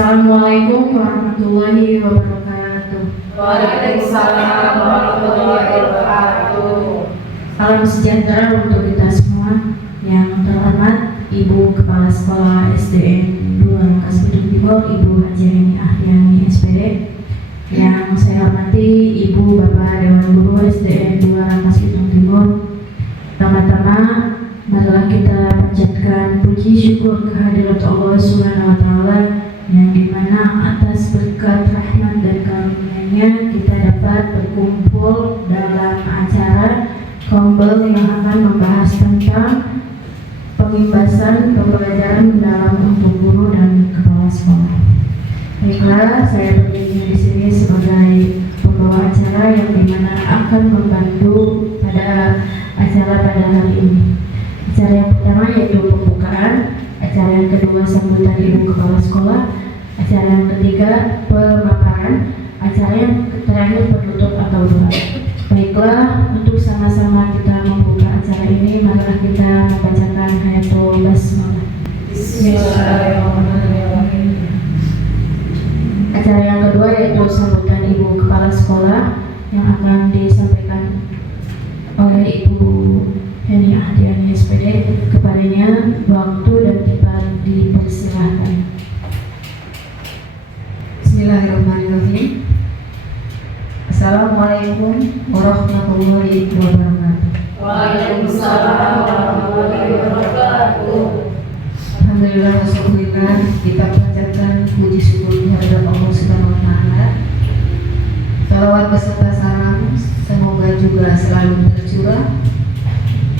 Assalamualaikum warahmatullahi wabarakatuh. Waalaikumsalam warahmatullahi wabarakatuh. Salam sejahtera untuk kita semua. Yang terhormat Ibu Kepala Sekolah SDN 2 Rangkas Bitung Timur, Ibu Haji Heni Ahdiani SPD. Yang saya hormati Ibu Bapak Dewan Guru SDN 2 Rangkas Bitung Timur. Pertama-tama marilah kita panjatkan puji syukur kehadirat Allah Subhanahu wa taala yang dimana atas berkat rahmat dan karunia-Nya kita dapat berkumpul dalam acara Kombel yang akan membahas tentang pengimbasan pembelajaran mendalam untuk guru dan kepala sekolah. Baiklah, saya berdiri di sini sebagai pembawa acara yang dimana akan membantu pada acara pada hari ini. Acara yang pertama yaitu pembukaan, acara yang kedua sambutan Ibu Kepala Sekolah, acara yang ketiga pemaparan, acara yang terakhir penutup atau doa. Baiklah, untuk sama-sama kita membuka acara ini, marilah kita membacakan ayatul basmalah. Bismillahirrahmanirrahim. Acara yang kedua yaitu sambutan Ibu Kepala Sekolah yang akan disampaikan oleh Ibu Heni Ahdiani SPD. Kepadanya waktu dan tempat dipersilahkan. Bismillahirrahmanirrahim. Assalamualaikum warahmatullahi wabarakatuh. Waalaikumsalam warahmatullahi wabarakatuh. Alhamdulillah wasyukurillah, kita panjatkan puji syukur kehadirat Allah Subhanahu wa taala. Salawat beserta salam semoga juga selalu tercurah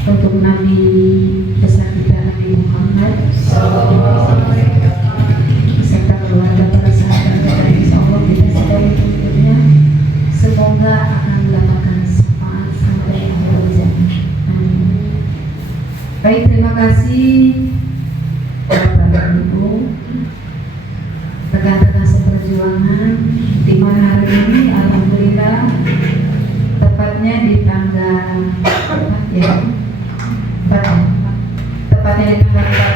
untuk Nabi besar kita Nabi Muhammad beserta keluarga para sahabat dan insyaallah kita sedang mengikutinya. Semoga akan mendapatkan syafaat sampai akhir zaman. Amin. Baik, terima kasih Bapak Ibu, rekan-rekan seperjuangan, di mana hari ini alhamdulillah tepatnya di tanggal tepatnya di tanggal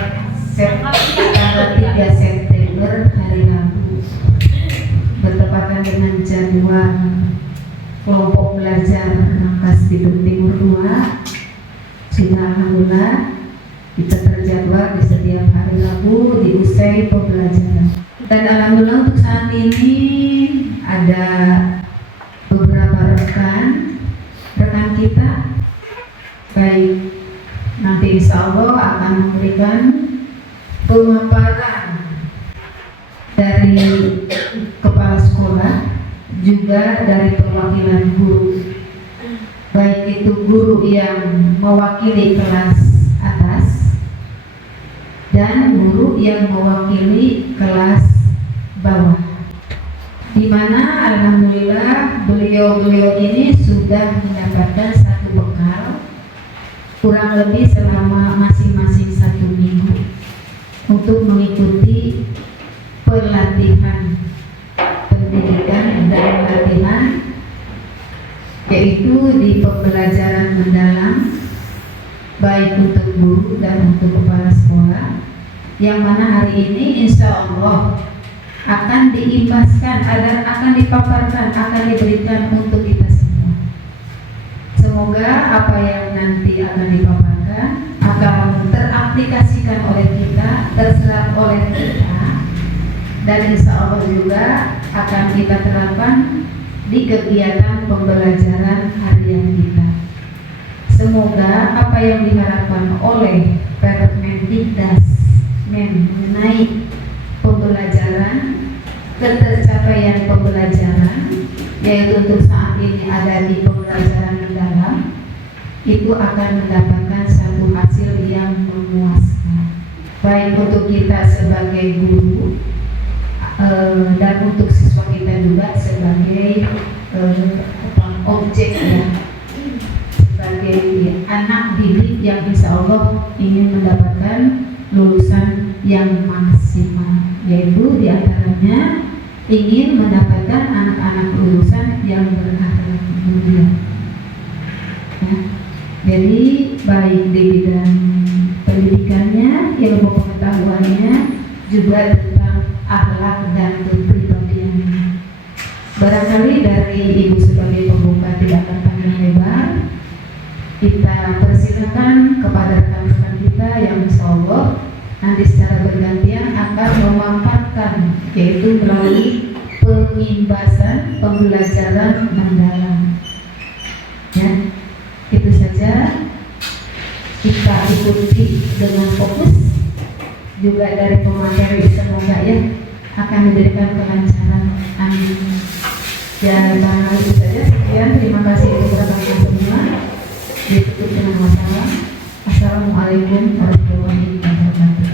3 September hari Rabu, bertepatan dengan jadwal kelompok belajar Rangkas Bitung Timur 2. Sudah alhamdulillah kita terjadwal di setiap hari Rabu diusai pembelajaran. Dan alhamdulillah untuk saat ini ada beberapa rekan kita, baik nanti insya Allah akan memberikan pemaparan dari kepala sekolah, juga dari perwakilan guru, baik itu guru yang mewakili kelas atas dan guru yang mewakili kelas bawah, di mana alhamdulillah beliau-beliau ini sudah mendapatkan satu bekal kurang lebih selama masing-masing 1 minggu untuk mengikuti pelatihan pendidikan dan latihan, yaitu di pembelajaran mendalam baik untuk guru dan untuk kepala sekolah, yang mana hari ini insya Allah akan diimbaskan, akan dipaparkan, akan diberikan untuk kita semua. Semoga apa yang nanti akan dipaparkan akan teraplikasikan oleh kita, terserap oleh kita, dan insya Allah juga akan kita terapkan di kegiatan pembelajaran harian kita. Semoga apa yang diharapkan oleh Permendikdas mengenai pembelajaran, ketercapaian pembelajaran, yaitu untuk saat ini ada di pembelajaran mendalam, itu akan mendapatkan satu hasil yang memuaskan, baik untuk kita sebagai guru dan untuk siswa kita juga sebagai objek, ya, sebagai anak didik yang insya Allah ingin mendapatkan lulusan yang maksimal, yaitu diantaranya ingin mendapatkan anak-anak lulusan yang berakhlak mulia. Ya. Jadi baik di bidang pendidikannya, ilmu pengetahuannya, juga tentang akhlak dan kepribadian. Barangkali dari Ibu sebagai pembuka tidak akan panjang lebar, kita persilakan kepada rekan-rekan kita yang insya Allah nanti secara bergantian akan memaparkan, yaitu melalui pengimbasan pembelajaran mendalam. Ya, itu saja. Kita ikuti dengan fokus juga dari pemateri, semoga ya akan memberikan kelancaran. Amin. Ya, karena itu saja. Sekian, terima kasih kepada kalian semua. Ditutup dengan wassalam. Assalamualaikum warahmatullahi wabarakatuh.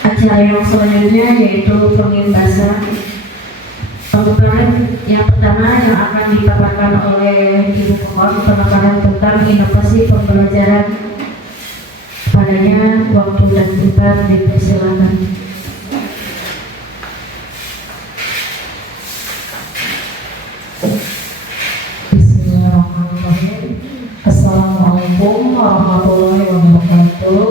Acara yang selanjutnya yaitu pengimbasan pembukaan yang pertama yang akan dipaparkan oleh Ibu Pokok pemaparan tentang inovasi pembelajaran. Padanya waktu dan tempat dipersilakan. Bismillahirrahmanirrahim. Assalamualaikum warahmatullahi wabarakatuh.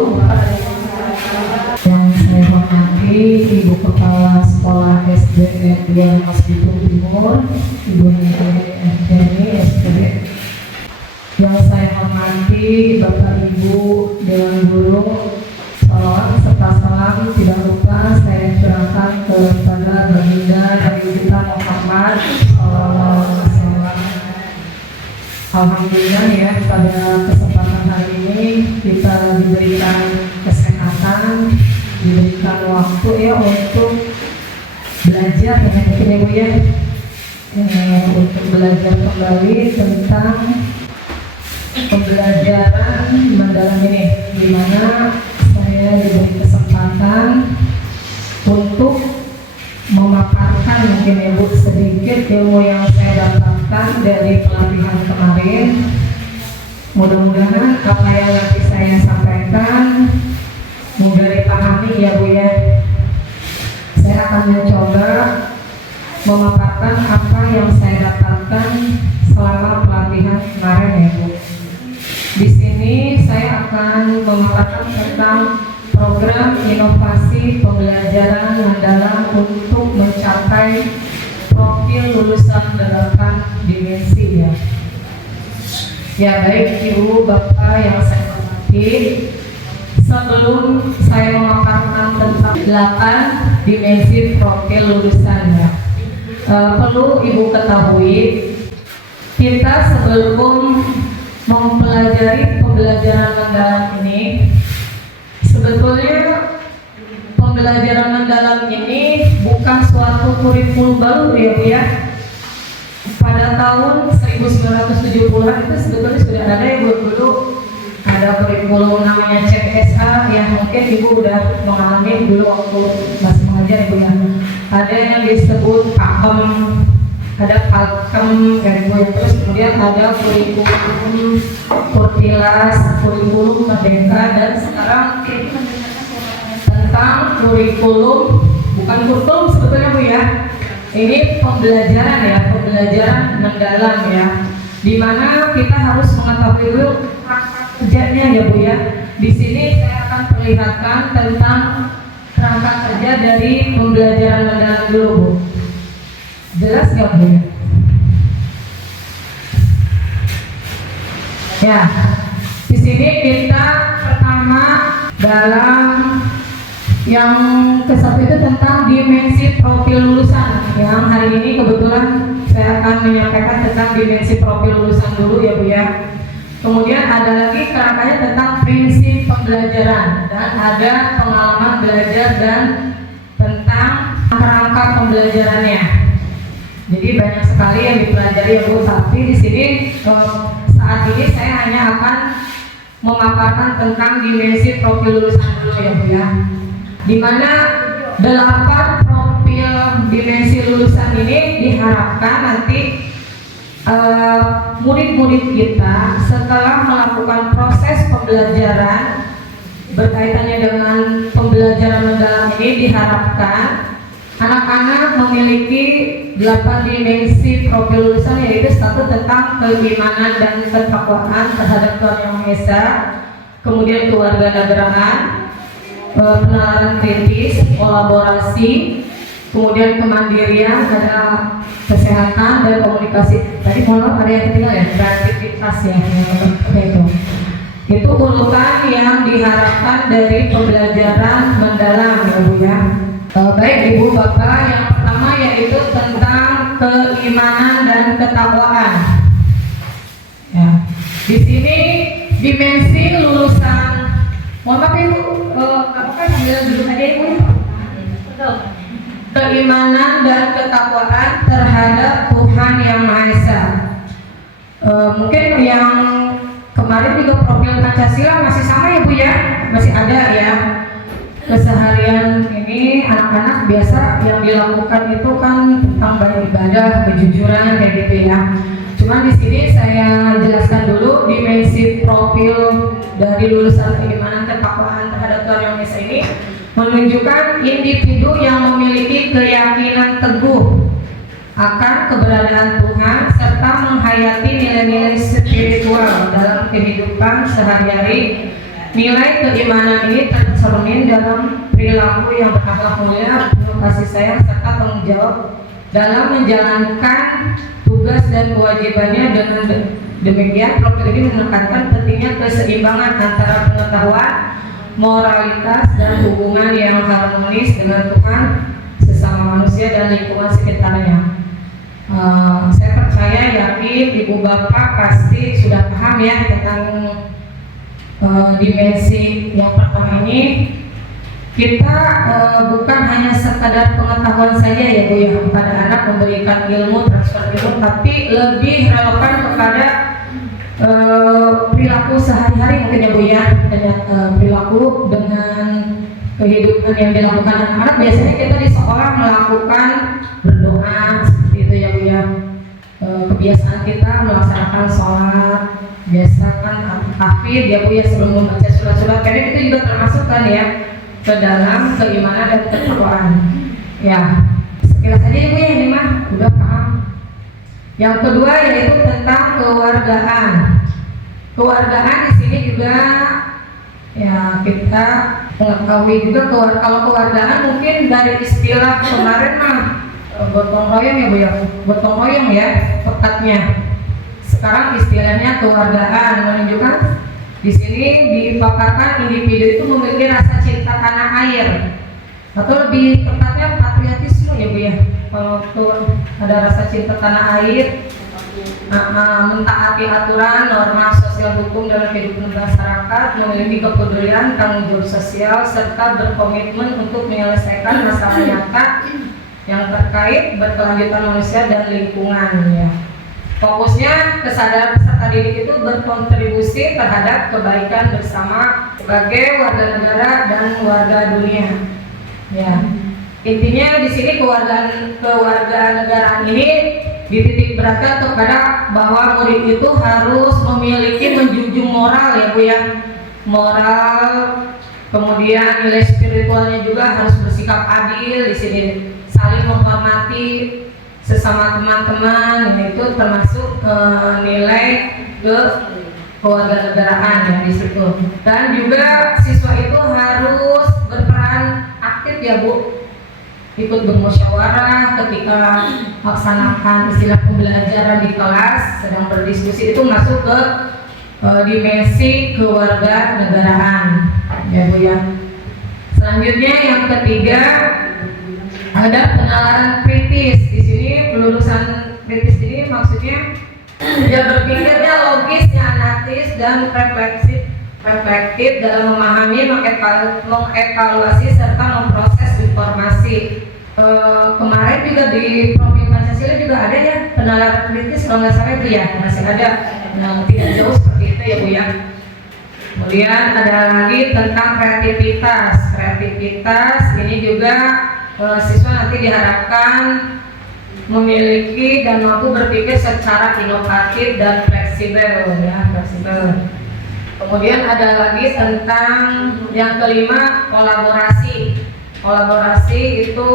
Yang saya hormati Ibu Kepala Sekolah SDN 2 Mas Bitung Timur, Ibu Hendeni SPD. Yang saya hormati Bapak Ibu Dewan Guru, salawat serta salam tidak lupa saya curahkan kepada baginda Nabi kita Muhammad SAW. Alhamdulillah ya, pada kesempatan hari ini kita diberikan kesehatan, diberikan waktu ya untuk belajar mungkin Ibu ya, untuk belajar kembali tentang pembelajaran mendalam ini, di mana saya diberi kesempatan untuk memaparkan mungkin Ibu sedikit ilmu yang saya dapatkan dari pelatihan kemarin. Mudah-mudahan apa yang nanti saya sampaikan mudah dipahami ya Bu ya. Saya akan mencoba memaparkan apa yang saya dapatkan selama pelatihan kemarin ya Bu. Di sini saya akan memaparkan tentang program inovasi pembelajaran mendalam untuk mencapai profil lulusan 8 dimensi ya. Ya baik Ibu Bapak yang saya hormati, sebelum saya memaparkan tentang 8 dimensi profil lulusan ya, perlu Ibu ketahui kita sebelum mempelajari pembelajaran mendalam ini, sebetulnya pembelajaran mendalam ini bukan suatu kurikulum baru ya Bu ya. Pada tahun 1970-an itu sebetulnya sudah ada ya Bu, dulu ada kurikulum namanya CSA yang mungkin Ibu udah mengalami dulu waktu masih mengajar Ibu ya. Ada yang disebut PAKEM, ada PAKEM ya Ibu ya. Terus kemudian ada kurikulum Kurtilas, kurikulum Merdeka, dan sekarang tentang kurikulum, bukan kurikulum sebetulnya Bu ya. Ini pembelajaran ya, pembelajaran mendalam ya, dimana kita harus mengetahui dulu kerjanya ya Bu ya. Di sini saya akan perlihatkan tentang kerangka kerja dari pembelajaran mendalam dulu Bu. Jelas nggak Bu? Ya, di sini kita pertama dalam yang ke-1 itu tentang dimensi profil lulusan. Yang hari ini kebetulan saya akan menyampaikan tentang dimensi profil lulusan dulu ya Bu ya. Kemudian ada lagi kerangkanya tentang prinsip pembelajaran, dan ada pengalaman belajar dan tentang kerangka pembelajarannya. Jadi banyak sekali yang dipelajari ya Bu, tapi di sini saat ini saya hanya akan memaparkan tentang dimensi profil lulusan dulu ya Bu ya. Di mana 8 profil dimensi lulusan ini diharapkan nanti murid-murid kita setelah melakukan proses pembelajaran berkaitannya dengan pembelajaran mendalam ini, diharapkan anak-anak memiliki 8 dimensi profil lulusan, yaitu 1 tentang keimanan dan ketakwaan terhadap Tuhan Yang Maha Esa, kemudian kewarganegaraan, penalaran kritis, kolaborasi, kemudian kemandirian, ada kesehatan dan komunikasi. Tadi mohon maaf ada yang ketinggalan ya, kreativitas ya, itu urutan yang diharapkan dari pembelajaran mendalam ya Bu ya. Baik Ibu Bapak, yang pertama yaitu tentang keimanan dan ketakwaan. Ya, di sini dimensi lulusan. Mohon maaf Ibu, apakah sambil duduk aja Ibu? Betul. Keimanan dan ketakwaan terhadap Tuhan Yang Maha Esa. Mungkin yang kemarin juga profil Pancasila masih sama ya Bu ya, masih ada ya. Keseharian ini anak-anak biasa yang dilakukan itu kan tentang beribadah, kejujuran kayak gitu ya. Cuma di sini saya jelaskan dulu dimensi profil dari lulusan keimanan ketakwaan terhadap Tuhan Yang Maha Esa ini menunjukkan individu yang memiliki keyakinan teguh akan keberadaan Tuhan serta menghayati nilai-nilai spiritual dalam kehidupan sehari-hari. Nilai keimanan ini tercermin dalam perilaku yang berakhlak mulia, penuh kasih sayang serta tanggung jawab dalam menjalankan tugas dan kewajibannya. Dengan demikian, profil ini menekankan pentingnya keseimbangan antara pengetahuan, moralitas dan hubungan yang harmonis dengan Tuhan, sesama manusia dan lingkungan sekitarnya. Saya percaya, yakin Ibu Bapak pasti sudah paham ya tentang dimensi yang pertama ini. Kita bukan hanya sekadar pengetahuan saja ya Bu ya kepada anak, memberikan ilmu, transfer ilmu, tapi lebih relevan kepada perilaku sehari-hari mungkin ya Bu ya, perilaku dengan kehidupan yang dilakukan anak-anak. Biasanya kita di sekolah melakukan berdoa seperti itu ya Bu ya. Kebiasaan kita melaksanakan sholat, biasakan tahfidz ya Bu ya sebelum membaca surat-surat. Karena itu juga termasuk kan ya ke dalam keimanan dan ketakwaan. Ya, sekilas aja ya Bu ya, ini mah udah paham. Yang kedua yaitu tentang kewargaan. Kewargaan di sini juga ya kita mengetahui juga kalau kewargaan mungkin dari istilah kemarin mah gotong royong ya Bu ya, gotong royong ya tepatnya. Sekarang istilahnya kewargaan, menunjukkan di sini dipaparkan individu itu memiliki rasa cinta tanah air, atau lebih tepatnya patriotisme ya Bu ya. Kalau tuh ada rasa cinta tanah air, mentaati aturan, norma sosial hukum dalam kehidupan masyarakat, memiliki kepedulian, tanggung jawab sosial, serta berkomitmen untuk menyelesaikan masalah nyata yang terkait berkelanjutan manusia dan lingkungan ya. Fokusnya kesadaran peserta didik itu berkontribusi terhadap kebaikan bersama sebagai warga negara dan warga dunia. Ya, intinya di sini kewarganegaraan ini dititik beratkan kepada bahwa murid itu harus memiliki menjunjung moral ya Bu ya, moral, kemudian nilai spiritualnya juga harus bersikap adil di sini, saling menghormati sesama teman-teman, itu termasuk nilai kewarganegaraan ya di situ. Dan juga siswa itu harus berperan aktif ya Bu, ikut bermusyawarah ketika melaksanakan istilah pembelajaran di kelas, sedang berdiskusi, itu masuk ke dimensi kewarganegaraan ya Bu ya. Selanjutnya yang ketiga ada penalaran kritis. Di sini lulusan kritis ini maksudnya dia berpikirnya logis, analitis dan reflektif dalam memahami, mengevaluasi serta memproses informasi. Kemarin juga di profil Pancasila juga ada ya penalaran kritis, kalau nggak salah itu ya masih ada. Nah, tidak jauh seperti itu ya Bu ya. Kemudian ada lagi tentang kreativitas. Kreativitas ini juga siswa nanti diharapkan memiliki dan mampu berpikir secara inovatif dan fleksibel ya, fleksibel. Kemudian ada lagi tentang yang kelima, kolaborasi. Kolaborasi itu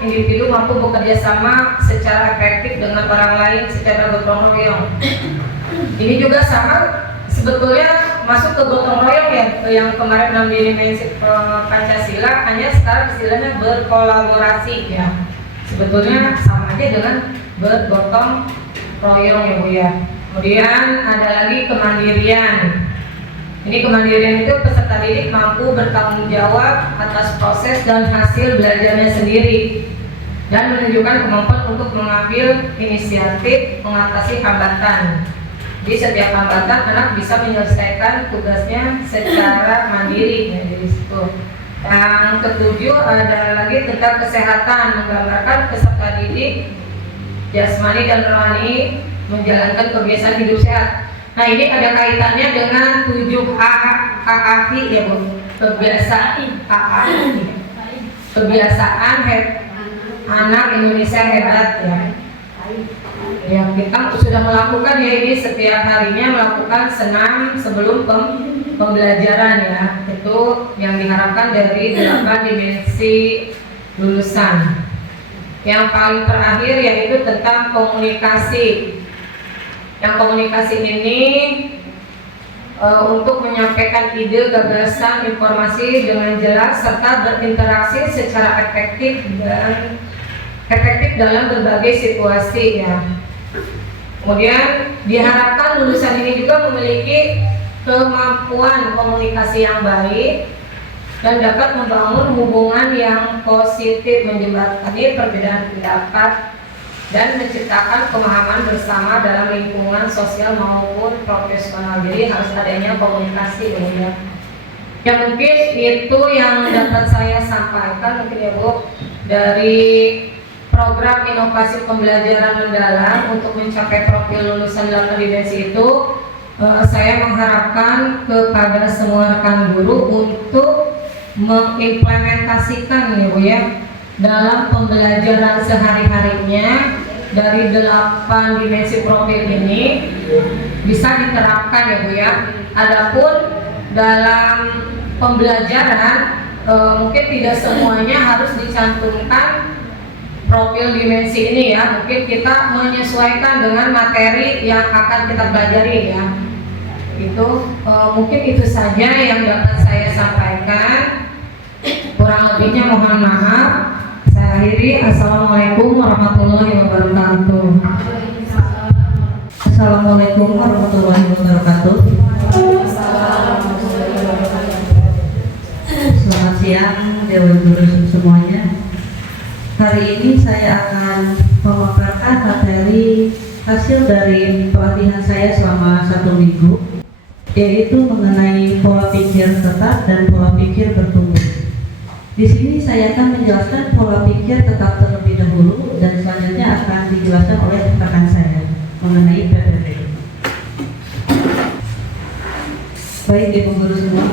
individu mampu bekerja sama secara efektif dengan orang lain secara gotong royong. Ini juga sama sebetulnya masuk ke gotong royong ya, yang kemarin ngambil dimensi Pancasila, hanya sekarang istilahnya berkolaborasi ya. Sebetulnya sama aja dengan bergotong royong ya Bu ya. Kemudian ada lagi kemandirian. Ini kemandirian itu peserta didik mampu bertanggung jawab atas proses dan hasil belajarnya sendiri dan menunjukkan kemampuan untuk mengambil inisiatif mengatasi hambatan. Di setiap hambatan anak bisa menyelesaikan tugasnya secara mandiri ya, dari situ. Yang ketujuh ada lagi tentang kesehatan, menggambarkan peserta didik jasmani dan rohani menjalankan kebiasaan hidup sehat. Nah ini ada kaitannya dengan 7 KAI ya Bu. Kebiasaan anak Indonesia hebat ya. Ya kita sudah melakukan ya ini setiap harinya melakukan senam sebelum pembelajaran ya. Itu yang diharapkan dari 8 dimensi lulusan. Yang paling terakhir yaitu tentang komunikasi. Yang komunikasi ini untuk menyampaikan ide, gagasan, informasi dengan jelas serta berinteraksi secara efektif dalam berbagai situasi ya. Kemudian diharapkan lulusan ini juga memiliki kemampuan komunikasi yang baik dan dapat membangun hubungan yang positif, menjembatani perbedaan pendapat dan menciptakan pemahaman bersama dalam lingkungan sosial maupun profesional. Jadi harus adanya komunikasi ya. Ya mungkin itu yang dapat saya sampaikan mungkin ya Bu, dari program inovasi pembelajaran mendalam untuk mencapai profil lulusan 8 dimensi itu. Saya mengharapkan kepada semua rekan guru untuk mengimplementasikan ya Bu ya dalam pembelajaran sehari-harinya dari 8 dimensi profil ini bisa diterapkan ya Bu ya. Adapun dalam pembelajaran mungkin tidak semuanya harus dicantumkan profil dimensi ini ya. Mungkin kita menyesuaikan dengan materi yang akan kita pelajari ya. Itu mungkin itu saja yang dapat saya sampaikan. Kurang lebihnya mohon maaf. Saya akhiri. Assalamualaikum warahmatullahi wabarakatuh. Assalamualaikum warahmatullahi wabarakatuh. Selamat siang Dewa Guru semuanya. Hari ini saya akan memaparkan materi hasil dari pelatihan saya selama 1 minggu, yaitu mengenai pola pikir tetap dan pola pikir bertumbuh. Di sini saya akan menjelaskan pola pikir tetap terlebih dahulu dan selanjutnya akan dijelaskan oleh rekan saya mengenai PPP. Baik Ibu Guru semua,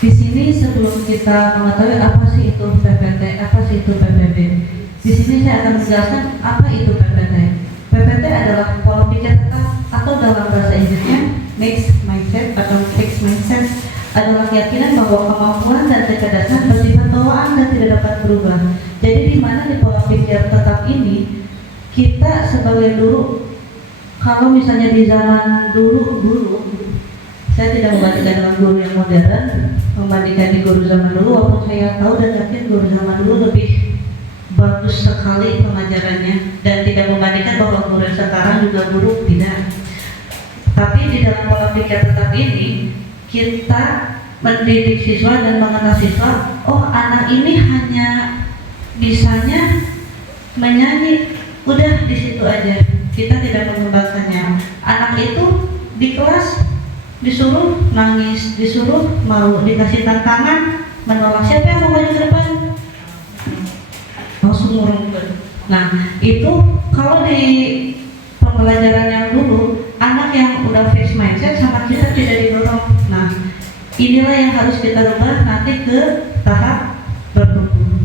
di sini sebelum kita mengetahui apa sih itu PPT, apa sih itu PPP, di sini saya akan menjelaskan apa itu PPT. PPT adalah pola pikir tetap atau dalam bahasa Inggrisnya mixed mindset atau fixed mindset, adalah keyakinan bahwa kemampuan dan kecerdasan bersifat bawaan dan tidak dapat berubah. Jadi di mana di pola pikir tetap ini kita sebagai guru, kalau misalnya di zaman dulu, saya tidak membandingkan dengan guru yang modern, membandingkan di guru zaman dulu, walaupun saya tahu dan yakin guru zaman dulu lebih bagus sekali pengajarannya, dan tidak membandingkan bahwa guru yang sekarang juga buruk, tidak. Tapi di dalam pola pikir tetap ini kita mendidik siswa dan mengenal siswa, oh anak ini hanya bisanya menyanyi, udah di situ aja, kita tidak mengembangkannya. Anak itu di kelas disuruh nangis, disuruh malu, dikasih tantangan menolak, siapa yang mau maju ke depan? Langsung ngumpet. Nah itu kalau di pembelajaran yang dulu, anak yang udah fixed mindset sama kita tidak didorong. Nah inilah yang harus kita rubah nanti ke tahap bertumbuh.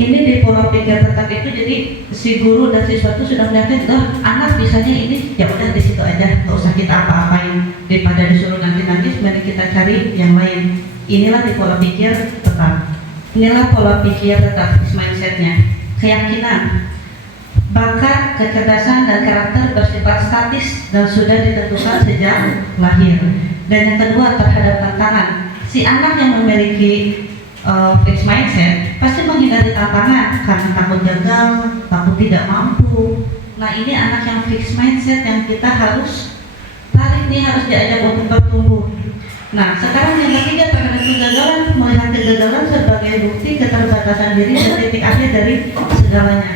Ini di pola pikir tetap itu, jadi si guru dan siswa itu sudah melihatnya, anak bisanya ini, ya udah di situ aja, nggak usah kita apa-apain, daripada disuruh nangis-nangis, mari kita cari yang lain. Inilah di pola pikir tetap. Inilah pola pikir tetap, mindsetnya, keyakinan bakat, kecerdasan, dan karakter bersifat statis dan sudah ditentukan sejak lahir. Dan yang kedua terhadap tantangan. Si anak yang memiliki fixed mindset pasti menghindari tantangan karena takut gagal, takut tidak mampu. Nah ini anak yang fixed mindset yang kita harus tarik nih, harus diajak untuk bertumbuh. Nah sekarang yang ketiga terhadap kegagalan, melihat kegagalan sebagai bukti keterbatasan diri dan titik akhir dari segalanya.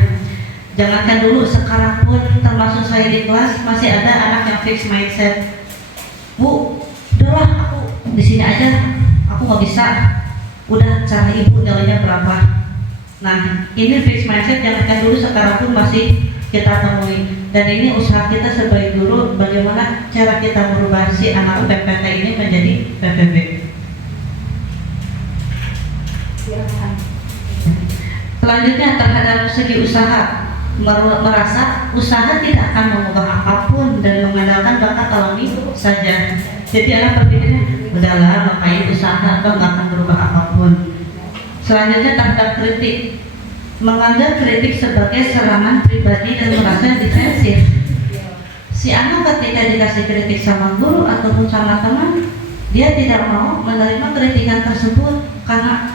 Jangankan dulu, sekarang pun termasuk saya di kelas masih ada anak yang fixed mindset. Bu, udahlah aku di sini aja, aku nggak bisa. Udah cara ibu nilainya berapa? Nah ini fixed mindset yang kan dulu sekarang pun masih kita temui. Dan ini usaha kita sebagai guru, bagaimana cara kita merubah si anak PPT ini menjadi PPB. Selanjutnya terhadap segi usaha, merasa usaha tidak akan mengubah apapun dan mengandalkan bakat alami saja. Jadi anak berpikirnya, udahlah ngapain usaha atau nggak akan berubah apapun. Selanjutnya terhadap kritik, menganggap kritik sebagai serangan pribadi dan merasa defensif. Si anak ketika dikasih kritik sama guru ataupun sama teman, dia tidak mau menerima kritikan tersebut karena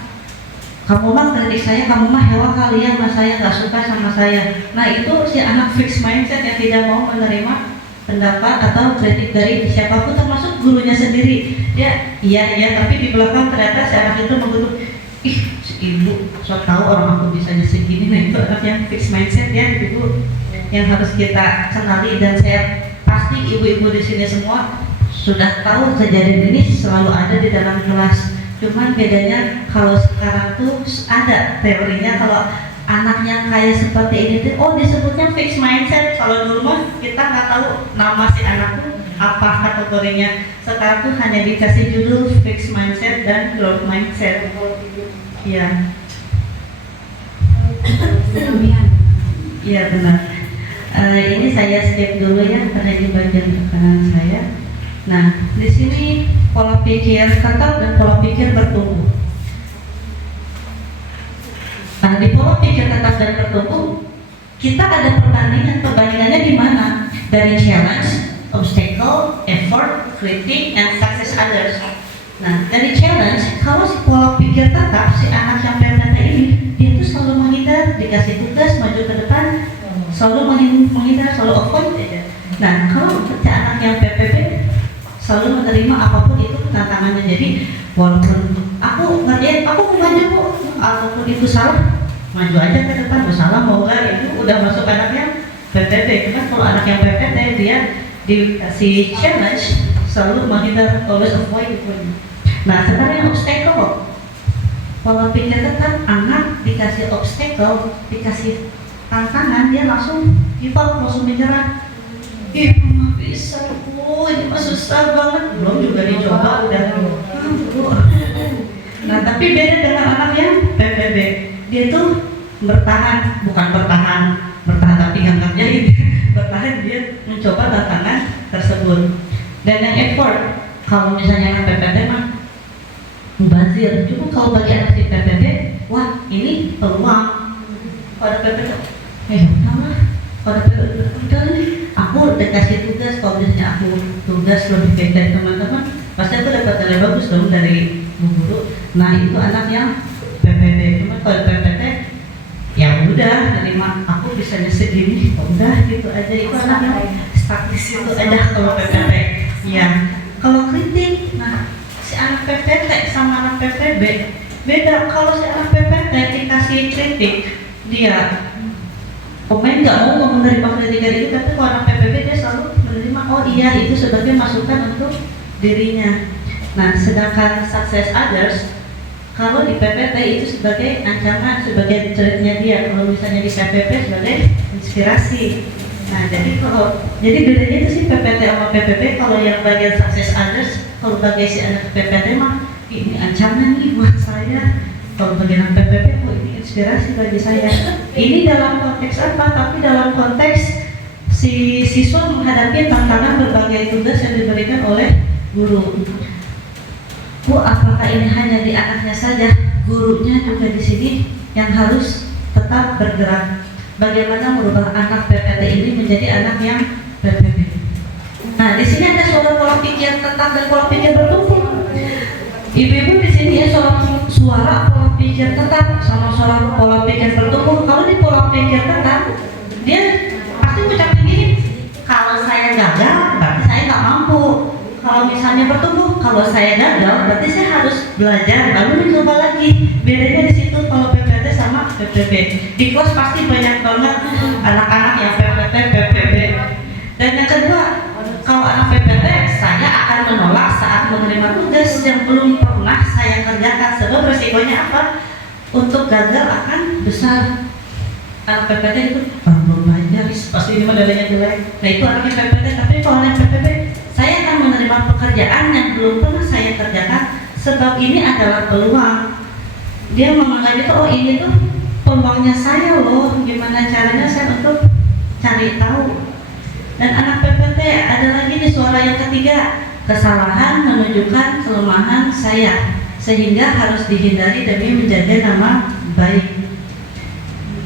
kamu mah kritik saya, kamu mah hewan kalian, mas saya nggak suka sama saya. Nah itu si anak fixed mindset yang tidak mau menerima pendapat atau kritik dari siapapun termasuk gurunya sendiri. Dia iya tapi di belakang ternyata si anak itu mengutuk, ih si ibu so tahu orang aku bisa segini. Nah itu anak yang fixed mindset ya ibu yang harus kita kenali. Dan saya pasti ibu-ibu di sini semua sudah tahu kejadian ini selalu ada di dalam kelas. Cuman bedanya kalau sekarang tuh ada teorinya kalau anaknya kayak seperti ini tuh, oh disebutnya fixed mindset. Kalau dulu mah kita nggak tahu nama si anak tuh apa kategorinya. Sekarang tuh hanya dikasih judul fixed mindset dan growth mindset. Iya. Iya benar. Ini saya skip dulu ya karena ini bagian kanan saya. Nah di sini pola pikir tetap dan pola pikir bertumbuh. Nah di pola pikir tetap dan bertumbuh kita ada perbandingannya di mana? Dari challenge, obstacle, effort, critic, and success others. Nah dari challenge, kalau si pola pikir tetap si anak yang PPT ini dia tuh selalu menghindar, dikasih tugas maju ke depan, selalu menghindar, selalu avoid aja. Nah kalau si anak yang PPP selalu menerima apapun itu tantangannya. Jadi walaupun aku ngerjain, aku mau maju kok, ataupun itu salah, maju aja ke depan, salah mau nggak, itu udah masuk anaknya PPT. Cuman kalau anak yang PPT dia dikasih challenge selalu menghindar, always avoid itu. Nah sekarang yang obstacle, pola pikir tetap anak dikasih obstacle, dikasih tantangan dia langsung give up, langsung menyerah. Ih mama bisa, ini mah susah banget, belum juga dicoba udah. Nah tapi beda dengan anak yang PPB, dia tuh bertahan, bukan bertahan tapi nggak ngerjain. Bertahan dia mencoba tantangan tersebut. Dan yang effort, kalau misalnya anak PPB mah mubazir. Cuma kalau bagi anak di PPB, wah ini peluang. Pada PPB, sama pada PPB udah nih, aku udah kasih tugas. Kalau misalnya aku tugas lebih baik dari teman-teman, pasti aku dapat nilai bagus dong dari bu guru. Nah itu anak yang PPT. Cuma kalau PPT ya udah terima, aku bisanya segini, udah gitu aja. Itu anak yang statis itu aja kalau PPT. Ya kalau kritik, nah si anak PPT sama anak PPB beda. Kalau si anak PPT dikasih kritik, dia pemain nggak mau menerima kritikan itu, tapi kalau anak PPB dia selalu menerima, oh iya itu sebagai masukan untuk dirinya. Nah sedangkan success others, kalau di PPT itu sebagai ancaman, sebagai ceritanya dia. Kalau misalnya di PPP sebagai inspirasi. Nah jadi bedanya itu sih PPT sama PPP. Kalau yang bagian success others, kalau bagi si anak PPT mah ini ancaman nih buat saya. Kalau bagian PPP, oh ini inspirasi bagi saya. Ini dalam konteks apa? Tapi dalam konteks si siswa menghadapi tantangan berbagai tugas yang diberikan oleh guru. Bu, apakah ini hanya di anaknya saja? Gurunya juga di sini yang harus tetap bergerak. bagaimana merubah anak PPT ini menjadi anak yang PPP. Nah, di sini ada pola pikir tetap dan pola pikir bertumbuh. Ibu-ibu di sini ya suara pola pikir tetap sama suara pola pikir bertumbuh. Kalau di pola pikir tetap, dia pasti ucapin gini, kalau saya gagal berarti saya nggak mampu. Kalau misalnya bertumbuh, kalau saya gagal berarti saya harus belajar lalu mencoba lagi. Bedanya di situ kalau PPT sama PPP. Di kelas pasti banyak banget anak-anak yang PPP. Dan yang kedua, kalau anak PPT, saya akan menolak saat menerima tugas yang belum pernah saya kerjakan. Sebab resikonya apa? Untuk gagal akan besar. Anak PPT itu belum belajar, pasti ini modelnya jelek. Nah itu anaknya PPT. Tapi kalau anak PPP, saya akan menerima pekerjaan yang belum pernah saya kerjakan. Sebab ini adalah peluang. Dia menganggap itu, oh ini tuh peluangnya saya loh. Gimana caranya saya untuk cari tahu. Dan anak PPT ada lagi di suara yang ketiga, kesalahan menunjukkan kelemahan saya sehingga harus dihindari demi menjaga nama baik.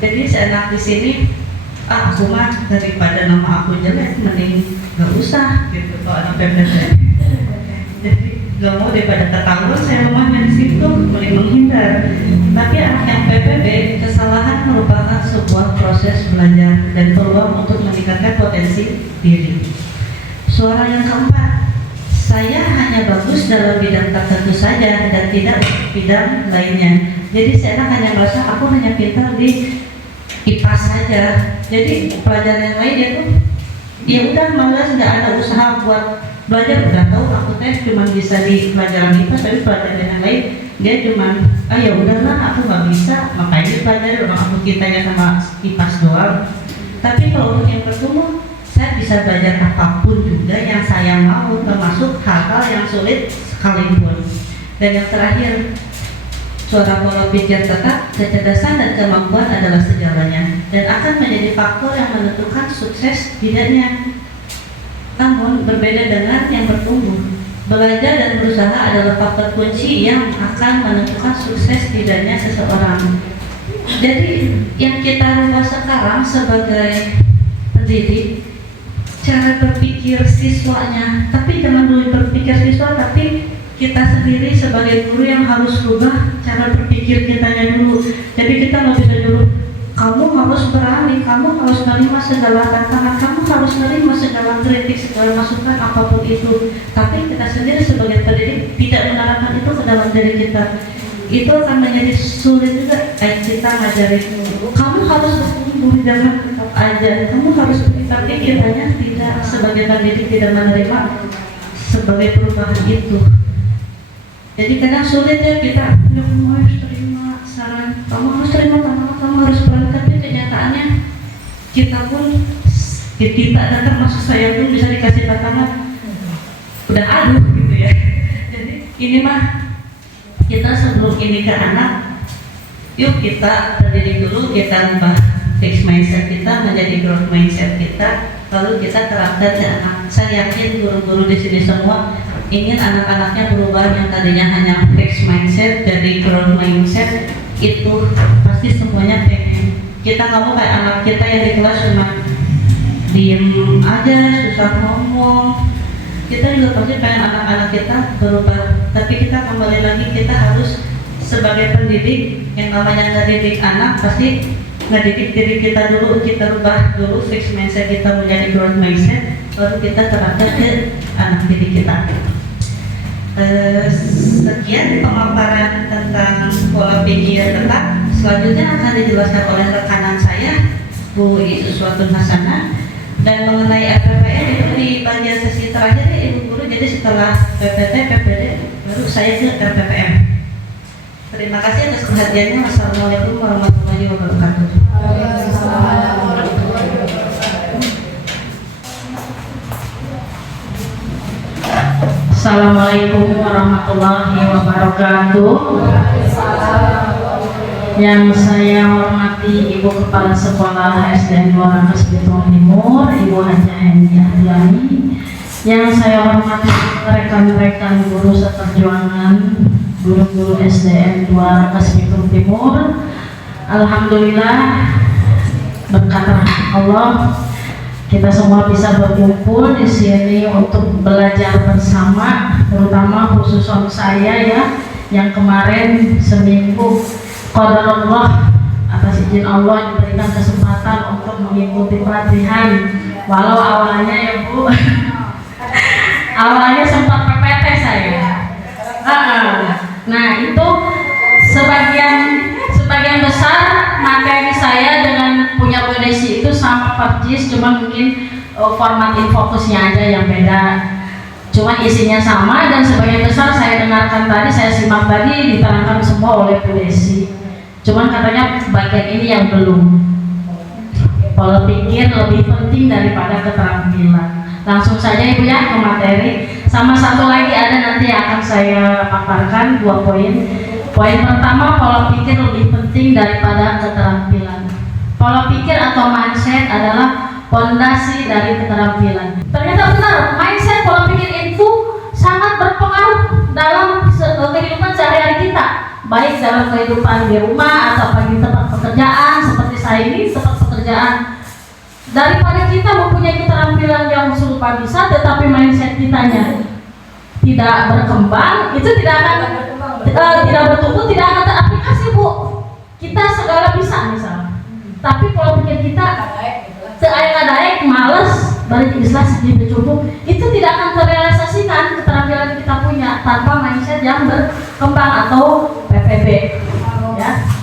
Jadi seenak di sini, aku mah daripada nama aku jelek mending gak usah gitu kalau anak PPT. Jadi gak mau daripada ketahuan saya lemahnya di situ, mending menghindar. Tapi anak yang PPP, kesalahan merupakan sebuah proses belajar dan peluang untuk meningkatkan potensi diri. Suara yang keempat, saya hanya bagus dalam bidang tertentu saja dan tidak bidang lainnya. Jadi saya hanya merasa aku hanya pintar di IPA saja. Jadi pelajaran yang lain itu ya udah malas, nggak ada usaha buat belajar. Udah tahu aku cuma bisa di pelajaran IPA, tapi pelajaran yang lain dia cuma ya udahlah aku nggak bisa, makanya belajar orang aku kitanya sama IPAS doang. Tapi kalau untuk yang bertumbuh, saya bisa belajar apapun juga yang saya mau, termasuk hal-hal yang sulit sekalipun. Dan yang terakhir, suara pola pikir tetap, kecerdasan dan kemampuan adalah segalanya dan akan menjadi faktor yang menentukan sukses tidaknya. Namun berbeda dengan yang bertumbuh, belajar dan berusaha adalah faktor kunci yang akan menentukan sukses tidaknya seseorang. Jadi yang kita rubah sekarang sebagai pendidik, cara berpikir siswanya, tapi jangan dulu berpikir siswa, tapi kita sendiri sebagai guru yang harus rubah cara berpikir kitanya dulu. Jadi kita nggak bisa dulu, kamu harus berani, kamu harus menerima segala tantangan, kamu harus menerima segala kritik, segala masukan apapun itu. Tapi kita sendiri sebagai pendidik tidak menerapkan itu ke dalam diri kita. Itu akan menjadi sulit juga. Kita ngajarin, kamu harus bertumbuh, jangan tetap aja, kamu harus bertumbuh. Tapi kitanya tidak, sebagai pendidik tidak menerima sebagai perubahan itu. Jadi kadang sulit ya kita, kamu harus terima saran, kamu harus terima tantangan, kamu harus berani. Tapi kenyataannya kita pun, kita dan termasuk saya pun bisa dikasih tantangan, udah aduh gitu ya. Jadi ini mah kita sebelum ini ke anak, yuk kita terdidik dulu, kita ubah fixed mindset kita menjadi growth mindset kita, lalu kita terapkan ke anak. Saya yakin guru-guru di sini semua ingin anak-anaknya berubah yang tadinya hanya fixed mindset jadi growth mindset. Itu pasti semuanya pengen. Kita nggak mau kayak anak kita yang di kelas cuma diem aja, susah ngomong. Kita juga pasti pengen anak-anak kita berubah. Tapi kita kembali lagi, kita harus sebagai pendidik yang namanya ngedidik anak, pasti ngedidik diri kita dulu. Kita rubah dulu fixed mindset kita menjadi growth mindset, baru kita terapkan ke anak didik kita. Sekian pemaparan tentang pola pikir tetap. Selanjutnya akan dijelaskan oleh rekanan saya, Bu Isuswatun Hasanah. Dan mengenai RPPM itu di bagian sesi terakhir ya Ibu Guru. Jadi setelah PPT, PPD, baru saya ke RPPM. Terima kasih atas perhatiannya. Wassalamualaikum warahmatullahi wabarakatuh. Assalamualaikum warahmatullahi wabarakatuh. Yang saya hormati Ibu Kepala Sekolah SDN Rangkas Bitung Timur, Ibu Hajah Heni Ahdiani. Yang saya hormati rekan-rekan guru seperjuangan, guru-guru SDN 2 Rangkas Bitung Timur. Alhamdulillah berkat Allah kita semua bisa berkumpul di sini untuk belajar bersama, terutama khusus saya ya, yang kemarin seminggu qadarullah atas izin Allah diberikan kesempatan untuk mengikuti pelatihan, walau awalnya ya Bu awalnya sempat PPT saya. Nah itu sebagian besar materi saya dengan punya Bu Desi itu sama persis, cuma mungkin format infokusnya aja yang beda, cuman isinya sama, dan sebagian besar saya dengarkan tadi, saya simak tadi diterangkan semua oleh Bu Desi, cuman katanya bagian ini yang belum. Pola pikir lebih penting daripada keterampilan. Langsung saja Ibu ya ke materi. Sama satu lagi ada nanti akan saya paparkan 2 poin. Poin pertama, pola pikir lebih penting daripada keterampilan. Pola pikir atau mindset adalah fondasi dari keterampilan. Ternyata benar, mindset, pola pikir itu sangat berpengaruh dalam kehidupan sehari-hari kita, baik dalam kehidupan di rumah atau di tempat pekerjaan. Seperti saya ini tempat pekerjaan, daripada kita mempunyai keterampilan yang serupa bisa, tetapi mindset kitanya tidak berkembang, itu tidak akan tidak bertumbuh, tidak akan teraplikasi Bu. Kita segala bisa misalnya, tapi kalau pikir kita seayak-ayak, males, balik Islam sedih cukup, itu tidak akan terrealisasikan keterampilan kita punya tanpa mindset yang berkembang atau PPB.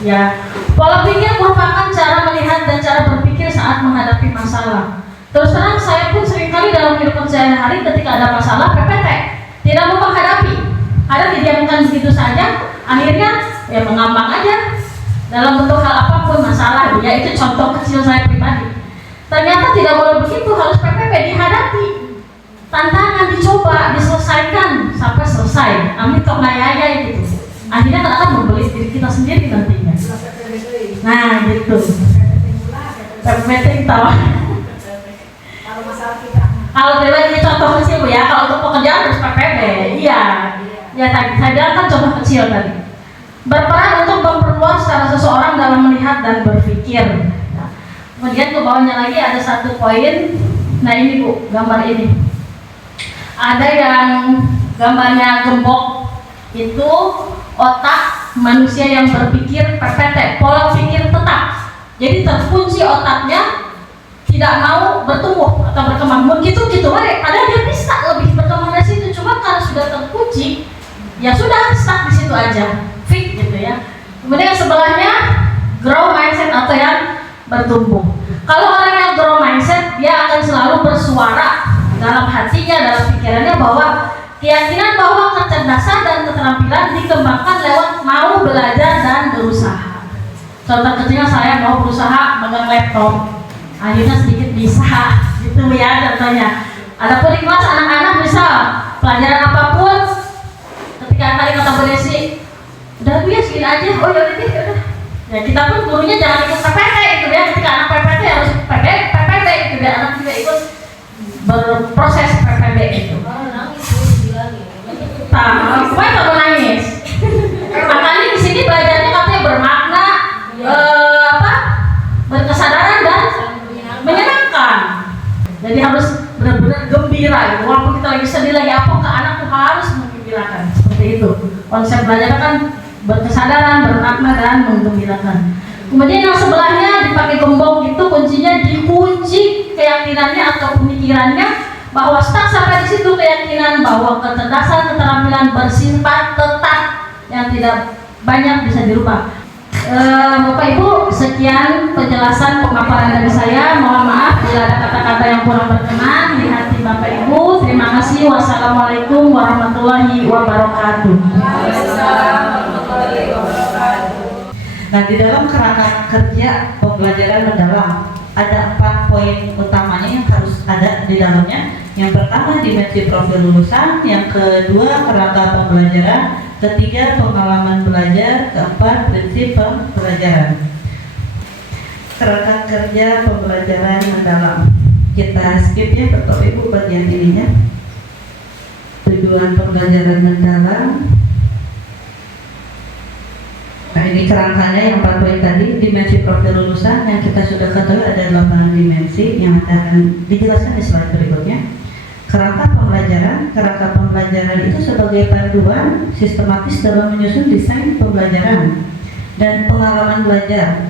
Ya. Pola pikir merupakan cara melihat dan cara berpikir saat menghadapi masalah. Terus terang saya pun seringkali dalam kehidupan sehari-hari ketika ada masalah PPT tidak mau menghadapi, ada didiamkan begitu saja, akhirnya ya mengambang aja dalam bentuk hal apapun masalah. Ya itu contoh kecil saya pribadi. Ternyata tidak boleh begitu, harus PPP, dihadapi, tantangan dicoba, diselesaikan sampai selesai. Amin kok ngayaya gitu. Akhirnya akan membeli diri kita sendiri nantinya. Nah gitu. PPT tahu. Kalau pribadi contoh kecil Bu ya, kalau untuk pekerjaan harus PPP. Iya. Ya tadi saya bilang kan contoh kecil tadi. Berperan untuk memperluas cara seseorang dalam melihat dan berpikir. Nah, kemudian ke bawahnya lagi ada satu poin. Nah ini Bu, gambar ini. Ada yang gambarnya gembok, itu otak manusia yang berpikir PPT, pola pikir tetap. Jadi terkunci otaknya, tidak mau bertumbuh atau berkembang. Begitu padahal dia bisa lebih berkembang dari situ, cuma karena sudah terkunci, ya sudah stuck di situ aja, fix gitu ya. Kemudian yang sebelahnya grow mindset atau yang bertumbuh. Kalau orang yang grow mindset, dia akan selalu bersuara dalam hatinya, dalam pikirannya bahwa keyakinan bahwa kecerdasan dan keterampilan dikembangkan lewat mau belajar dan berusaha. Contoh kecilnya saya mau berusaha megang laptop, akhirnya sedikit bisa, gitu ya contohnya. Adapun di kelas anak-anak bisa pelajaran apapun, ketika kali kata Bu Desi, udah Bu ya segini aja, oh yaudah deh, yaudah. Ya kita pun gurunya jangan ikut PPT gitu ya, ketika anak PPT harus PPT gitu ya, anak juga ikut berproses PPT itu. Nah, gue nggak mau nangis. Makanya di sini belajarnya katanya bermakna, berkesadaran dan menyenangkan. Jadi harus benar-benar gembira. Gitu. Walaupun kita lagi sedih lagi apa, ke anak tuh harus menggembirakan. Seperti itu. Konsep belajar kan berkesadaran, bermakna dan menggembirakan. Kemudian yang sebelahnya dipakai gembok itu kuncinya dikunci keyakinannya atau pemikirannya. Bahwa stuck sampai di situ keyakinan bahwa kecerdasan, keterampilan bersifat tetap yang tidak banyak bisa dirubah. Bapak Ibu, sekian penjelasan pemaparan dari saya. Mohon maaf bila ada kata-kata yang kurang berkenan di hati Bapak Ibu. Terima kasih. Wassalamualaikum warahmatullahi wabarakatuh. Nah, di dalam kerangka kerja pembelajaran mendalam ada 4 poin utamanya yang harus ada di dalamnya. Yang pertama dimensi profil lulusan, yang kedua kerangka pembelajaran, ketiga pengalaman belajar, keempat prinsip pembelajaran. Kerangka kerja pembelajaran mendalam. Kita skip ya Bapak Ibu bagian ininya. Tujuan pembelajaran mendalam. Nah, ini kerangkanya yang 4 poin tadi. Dimensi profil lulusan yang kita sudah ketahui ada 8 dimensi yang akan dijelaskan di slide berikutnya. Kerangka pembelajaran itu sebagai panduan sistematis dalam menyusun desain pembelajaran. Dan pengalaman belajar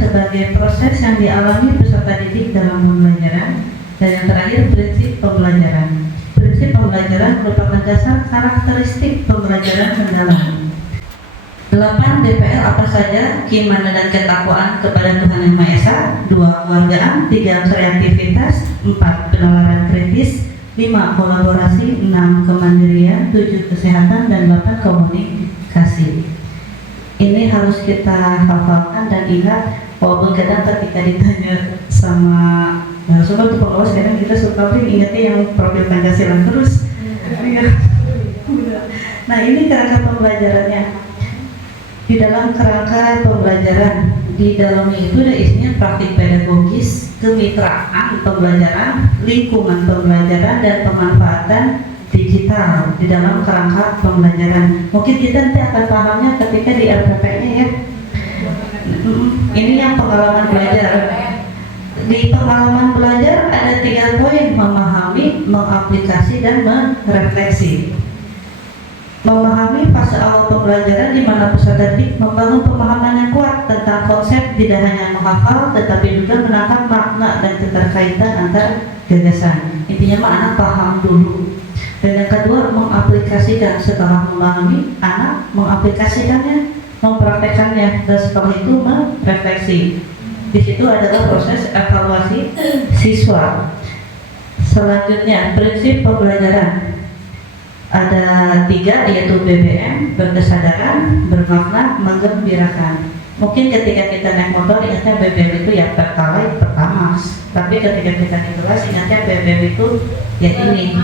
sebagai proses yang dialami peserta didik dalam pembelajaran. Dan yang terakhir, prinsip pembelajaran. Prinsip pembelajaran merupakan dasar karakteristik pembelajaran mendalam. 8 DPL apa saja? Keimanan dan ketakwaan kepada Tuhan Yang Maha Esa. 2 kewargaan. 3 kreativitas. 4 penalaran kritis. 5 kolaborasi. 6 kemandirian. 7 kesehatan. Dan 8 komunikasi. Ini harus kita hafalkan dan ingat, walaupun kadang ketika ditanya sama narasumber untuk pengawas, kadang kita suka ingatnya yang profil Pancasila terus. Nah, ini kerangka pembelajarannya. Di dalam kerangka pembelajaran, di dalamnya itu ada isinya praktik pedagogis, kemitraan pembelajaran, lingkungan pembelajaran, dan pemanfaatan digital di dalam kerangka pembelajaran. Mungkin kita nanti akan pahamnya ketika di LPP-nya ya. Ini yang pengalaman belajar. Di pengalaman belajar ada 3 poin: memahami, mengaplikasi, dan merefleksi. Memahami fase awal pembelajaran di mana peserta didik membangun pemahaman yang kuat tentang konsep, tidak hanya menghafal tetapi juga menangkap makna dan keterkaitan antar gagasan. Intinya mah anak paham dulu. Dan yang kedua, mengaplikasikan. Setelah memahami, anak mengaplikasikannya, mempraktekannya, dan setelah itu merefleksi. Di situ adalah proses evaluasi siswa. Selanjutnya, prinsip pembelajaran. Ada 3, yaitu BBM, berkesadaran, bermakna, menggembirakan. Mungkin ketika kita naik motor ingatnya BBM itu ya Pertalite, Pertamax. Tapi ketika kita di kelas ingatnya BBM itu ya ini,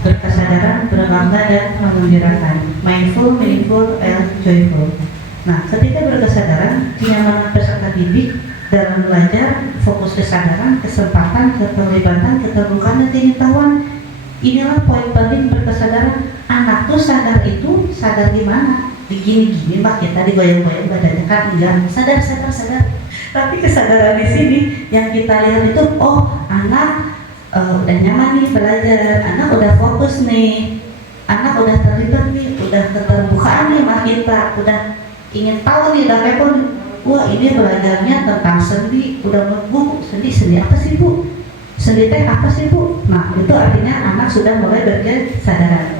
berkesadaran, bermakna, dan menggembirakan. Mindful, meaningful, and joyful. Nah, ketika berkesadaran, kenyamanan peserta didik dalam belajar, fokus kesadaran, kesempatan, keterlibatan, keterbukaan, dan pengetahuan. Inilah poin penting berkesadaran. Anak tuh sadar itu sadar gimana? Begini-gini mbak, kita digoyang-goyang badannya kan enggak, sadar. Tapi kesadaran di sini yang kita lihat itu, oh anak udah nyaman nih belajar, anak udah fokus nih, anak udah terlibat nih, udah keterbukaan nih sama kita, udah ingin tahu nih, udah kepo nih. Wah ini belajarnya tentang sendi, udah bu, sendi apa sih bu? Sendi teh apa sih bu? Nah itu artinya anak sudah mulai berkesadaran.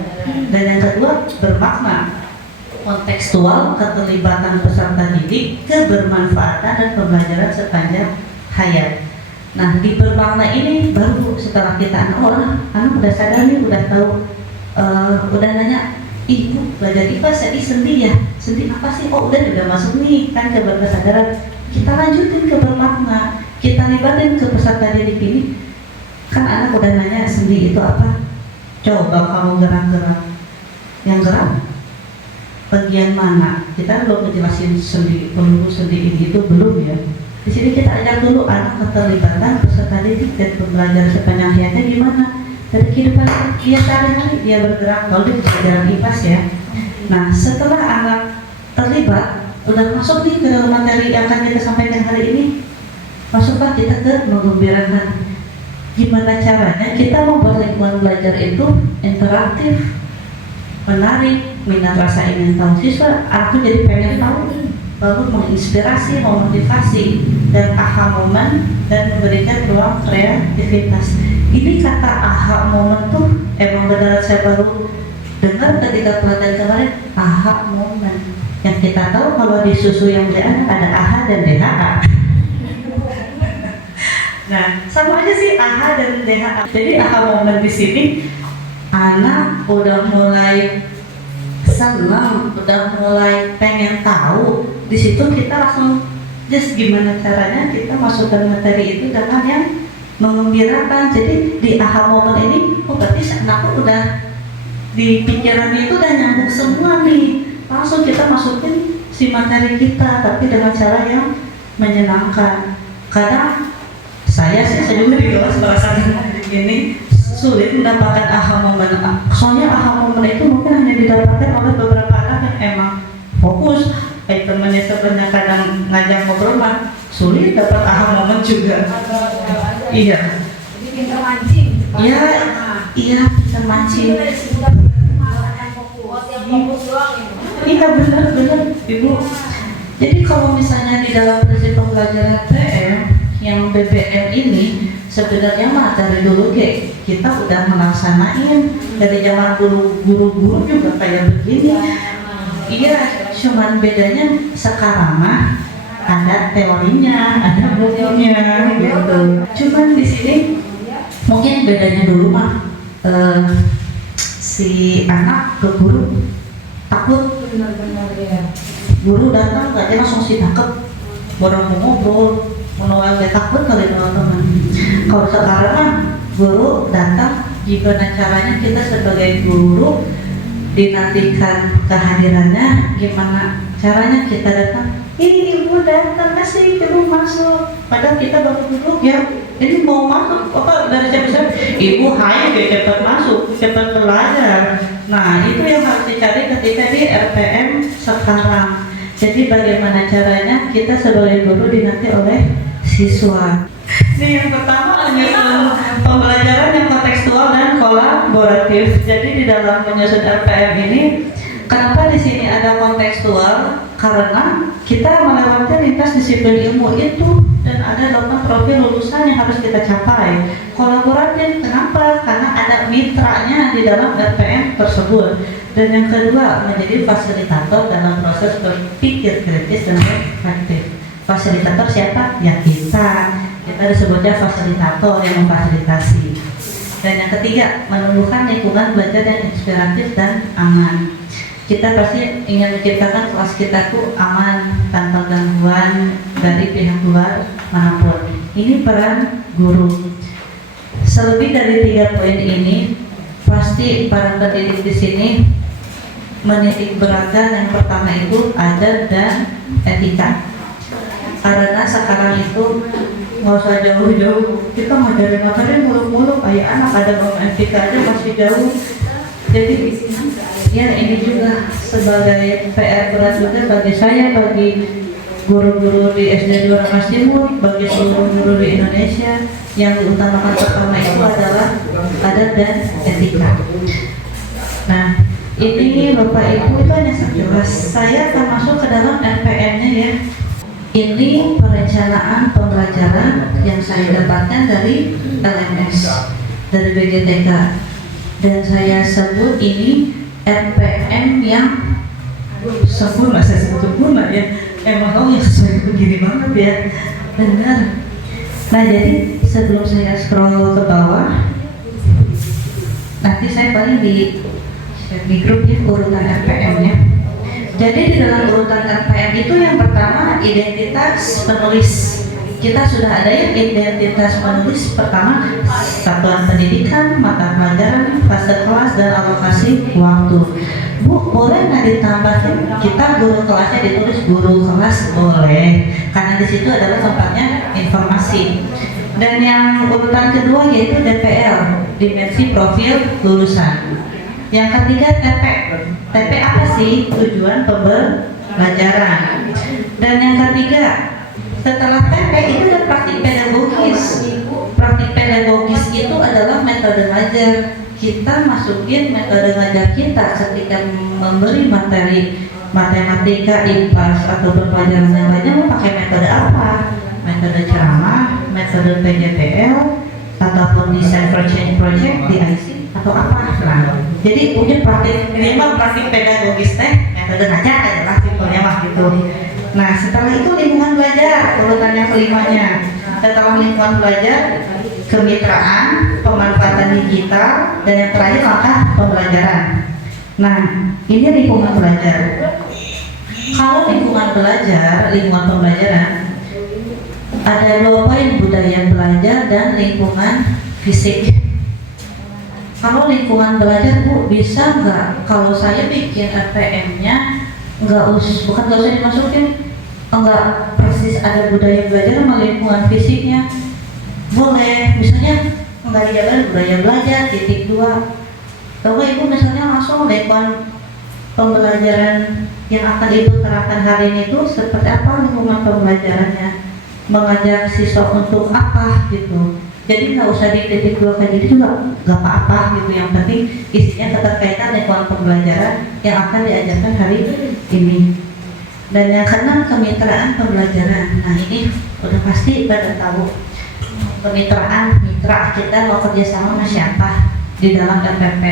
Dan yang kedua, bermakna. Kontekstual, keterlibatan peserta didik, kebermanfaatan, dan pembelajaran sepanjang hayat. Nah di bermakna ini baru setelah kita anak udah sadar nih, udah tahu, udah nanya, ibu belajar IPA sedih sendi ya, sendi apa sih? Oh udah juga masuk nih kan ke berkesadaran. Kita lanjutin ke bermakna, kita libatin ke peserta didik ini. Kan anak udah nanya sendi itu apa? Coba kamu gerak-gerak. Yang gerak bagian mana? Kita belum menjelasin sendi, peluru sendi ini itu belum ya. Di sini kita ajak dulu anak keterlibatan peserta didik dan pembelajaran sepanjang hayatnya gimana? Dari kehidupan dia sehari-hari dia bergerak, kalau di pelajaran IPAS ya. Nah setelah anak terlibat, udah masuk nih ke dalam materi yang akan kita sampaikan hari ini. Masuklah kita ke menggembirakan. Gimana caranya kita membuat lingkungan belajar itu interaktif, menarik, minat rasa ingin tahu siswa, aku jadi pengen tahu, lalu menginspirasi, memotivasi, dan aha moment, dan memberikan ruang kreativitas. Ini kata aha moment tuh emang benar saya baru dengar ketika pelatihan kemarin, aha moment. Yang kita tahu kalau di susu yang ada AHA dan DHA. Nah, sama aja sih AHA dan DHA. Jadi aha moment di sini anak udah mulai senang, udah mulai pengen tahu. Di situ kita langsung just gimana caranya kita masukkan materi itu dengan yang mengembirakan. Jadi di aha moment ini, oh berarti anakku udah di pikirannya itu udah nyambung semua nih. Langsung kita masukin si materi kita, tapi dengan cara yang menyenangkan. Kadang saya juga di kelas merasakan ini sulit mendapatkan aha moment. Soalnya aha moment itu mungkin hanya didapatkan oleh beberapa anak yang emang fokus. Temannya sebenarnya kadang ngajak ngobrol mah sulit dapat aha momen juga. Iya. Jadi pintar mancing. Iya, iya bisa mancing. Iya benar Ibu. Jadi kalau misalnya di dalam prinsip pembelajaran PM yang BBM ini sebenarnya mah dari dulu kayak kita udah melaksanain dari zaman guru-guru juga kayak begini. Iya, cuman bedanya sekarang mah ada teorinya, ada bukunya gitu. Cuman di sini mungkin bedanya dulu mah si anak ke guru takut, Benar-benar ya. guru datang gak dia langsung si takut, baru mau ngobrol, menolak dia takut kali teman-teman. Kalau sekarang mah guru datang, gimana caranya kita sebagai guru dinantikan kehadirannya, gimana caranya kita datang, ini ibu datang kasih ibu masuk, padahal kita baru duduk ya, ini mau masuk apa dari siapa ibu hai cepat masuk, cepat belajar. Nah itu yang harus dicari ketika di RPM sekarang. Jadi bagaimana caranya kita sebagai guru dinanti oleh siswa. Ini yang pertama menyusun pembelajaran yang kontekstual dan kolaboratif. Jadi di dalam menyusun RPM ini, kenapa di sini ada kontekstual? Karena kita melewati lintas disiplin ilmu itu dan ada 8 profil lulusan yang harus kita capai. Kolaboratif, kenapa? Karena ada mitranya di dalam RPM tersebut. Dan yang kedua, menjadi fasilitator dalam proses berpikir kritis dan reflektif. Fasilitator siapa? Ya kita disebutnya fasilitator yang memfasilitasi. Dan yang ketiga, menumbuhkan lingkungan belajar yang inspiratif dan aman. Kita pasti ingin menciptakan kelas kita tuh aman, tanpa gangguan dari pihak luar manapun. Ini peran guru. Selebih dari 3 poin ini, pasti para pendidik di sini menitik beratkan yang pertama itu adat dan etika. Karena sekarang itu nggak usah jauh-jauh, kita ngajarin ngajarin muluk-muluk kayak anak, ada bang etika aja masih jauh. Jadi ya ini juga sebagai PR berat juga bagi saya, bagi guru-guru di SD 2 Rengas Timur, bagi seluruh guru di Indonesia, yang diutamakan pertama itu adalah adat dan etika. Nah ini Bapak Ibu itu hanya sekilas, saya akan masuk ke dalam RPM-nya ya. Ini perencanaan pembelajaran yang saya dapatkan dari LMS, dari BGTK, dan saya sebut ini RPM yang sempurna. Saya sebut sempurna ya, emang kamu yang sesuai begini banget ya, benar. Nah jadi sebelum saya scroll ke bawah, nanti saya paling di grup ya urutan RPM-nya. Jadi di dalam urutan RPM itu yang pertama identitas penulis. Kita sudah ada yang identitas penulis pertama, satuan pendidikan, mata pelajaran, fase kelas, dan alokasi waktu. Bu, boleh nggak ditambahin kita guru kelasnya ditulis guru kelas? Boleh, karena di situ adalah tempatnya informasi. Dan yang urutan kedua yaitu DPL, dimensi profil lulusan. Yang ketiga TP. TP apa sih? Tujuan pembelajaran. Dan yang ketiga, setelah TP itu ada praktik pedagogis. Praktik pedagogis itu adalah metode ngajar. Kita masukin metode ngajar kita ketika memberi materi matematika, IPAS atau pelajaran yang lainnya mau pakai metode apa? Metode ceramah, metode PJPL, ataupun design for change project di IC atau apa? Nah, jadi punya praktik minimal praktik pedagogis metode ngajar adalah simpelnya mah gitu. Nah setelah itu lingkungan belajar, urutan yang kelimanya. Setelah lingkungan belajar, kemitraan, pemanfaatan digital, dan yang terakhir langkah pembelajaran. Nah ini lingkungan belajar. Kalau lingkungan belajar, lingkungan pembelajaran ada 2 poin, budaya belajar dan lingkungan fisik. Kalau lingkungan belajar Bu, bisa nggak kalau saya bikin RPM-nya bukan nggak usah dimasukin, nggak persis ada budaya belajar sama lingkungan fisiknya? Boleh, misalnya nggak dijabarin budaya belajar titik 2. Kalau Ibu misalnya langsung lingkungan pembelajaran yang akan Ibu terapkan hari ini itu seperti apa lingkungan pembelajarannya, mengajak siswa untuk apa gitu. Jadi nggak usah di titik 2 kayak gitu juga nggak apa-apa gitu, yang penting isinya keterkaitan lingkungan pembelajaran yang akan diajarkan hari ini. Dan yang keenam, kemitraan pembelajaran. Nah ini udah pasti pada tahu kemitraan, mitra kita mau kerjasama sama siapa di dalam RPP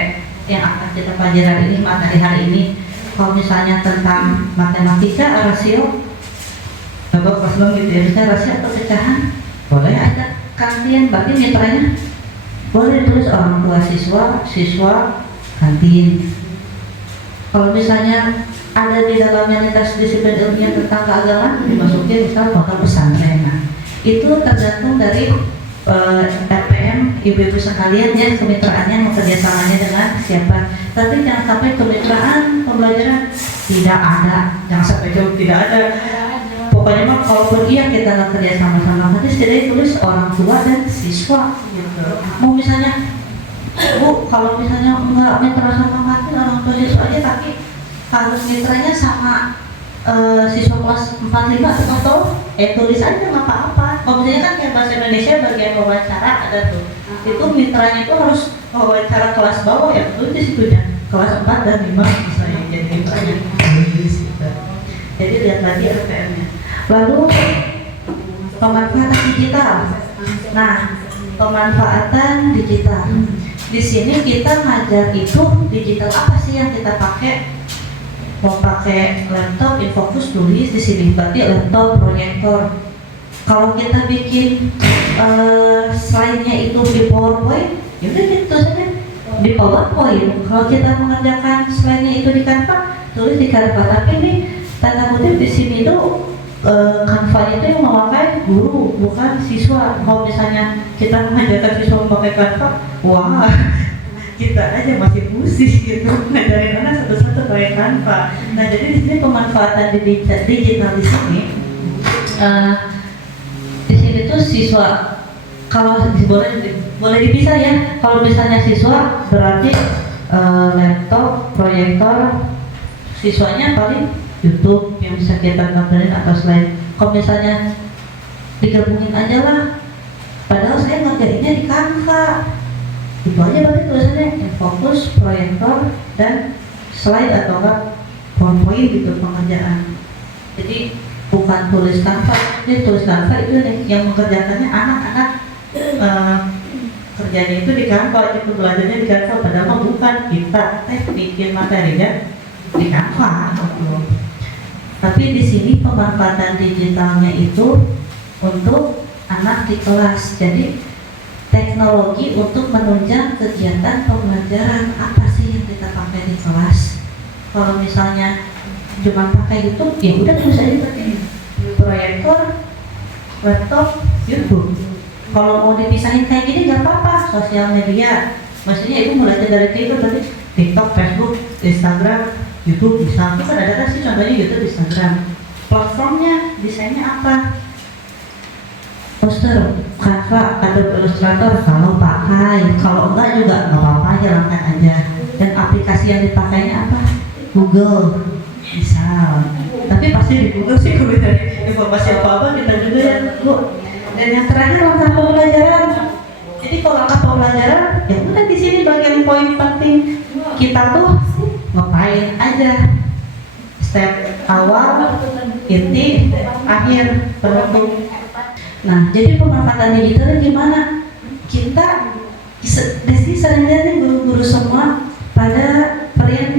yang akan kita pelajari ini, materi hari ini. Kalau misalnya tentang matematika, rasio, coba pas belum gitu ya, misalnya rasio atau pecahan, boleh ada kantin, berarti mitranya boleh tulis orang tua siswa kantin. Kalau misalnya ada di dalamnya lintas disiplin ilmiah tentang keagamaan, dimasukin misal pondok pesantren. Nah, itu tergantung dari RPM ibu-ibu sekalian ya, kemitraannya, kerjasamanya dengan siapa. Tapi jangan sampai kemitraan pembelajaran tidak ada, jangan sampai jauh tidak ada. Pokoknya mah kalaupun iya kita nggak kerja sama-sama, nanti setidaknya tulis orang tua dan siswa gitu. Mau misalnya Bu, kalau misalnya nggak mitra sama kantin orang tua siswa aja, tapi harus mitranya sama siswa kelas 4-5 atau tulis aja nggak apa-apa. Kalau misalnya kan kayak bahasa Indonesia bagian wawancara ada tuh, itu mitranya itu harus wawancara kelas bawah ya, tulis di situ ya, kelas 4 dan 5 misalnya jadi mitranya. Jadi lihat lagi RPM-nya. Lalu pemanfaatan digital. Nah, pemanfaatan digital. Di sini kita ngajar itu digital apa sih yang kita pakai? Mau pakai laptop, Infocus tulis di sini, berarti laptop, proyektor. Kalau kita bikin slide-nya itu di PowerPoint, ya udah gitu saja di PowerPoint. Kalau kita mengerjakan slide-nya itu di Canva, tulis di Canva. Tapi ini tanda kutip di sini tuh Canva itu yang memakai guru, bukan siswa. Kalau misalnya kita mengajarkan siswa memakai Canva, wah kita aja masih pusing gitu ngajarin mana satu-satu pakai Canva. Nah jadi di sini pemanfaatan digital di sini tuh siswa, kalau boleh dipisah ya. Kalau misalnya siswa berarti laptop, proyektor, siswanya paling YouTube yang bisa kita gambarin atau slide. Kalau misalnya digabungin aja lah, padahal saya ngerjainnya di Canva. Itu aja berarti tulisannya fokus, proyektor, dan slide atau enggak PowerPoint gitu pengerjaan. Jadi bukan tulis Canva, jadi tulis Canva itu nih yang mengerjakannya anak-anak kerjanya itu di Canva, itu belajarnya di Canva, padahal bukan, kita bikin materinya di Canva gitu. Tapi di sini pemanfaatan digitalnya itu untuk anak di kelas. Jadi teknologi untuk menunjang kegiatan pembelajaran apa sih yang kita pakai di kelas. Kalau misalnya cuma pakai YouTube, ya udah tulis aja pakai proyektor, laptop, YouTube. Kalau mau dipisahin kayak gini nggak apa-apa, sosial media. Maksudnya itu mulai dari itu tadi TikTok, Facebook, Instagram, YouTube bisa. Itu kan ada sih contohnya YouTube, Instagram. Platformnya, desainnya apa? Poster, Canva, Adobe Illustrator kalau pakai, kalau enggak juga nggak apa-apa, jalankan aja. Dan aplikasi yang dipakainya apa? Google, misal. Tapi pasti di Google sih kalau dari informasi apa kita juga ya Bu. Dan yang terakhir langkah pembelajaran. Jadi kalau langkah pembelajaran, ya udah di sini bagian poin penting kita tuh ngapain aja. Step awal, inti, akhir, penutup. Nah, jadi pemanfaatan digital gimana? Kita sering lihat nih guru-guru semua pada perian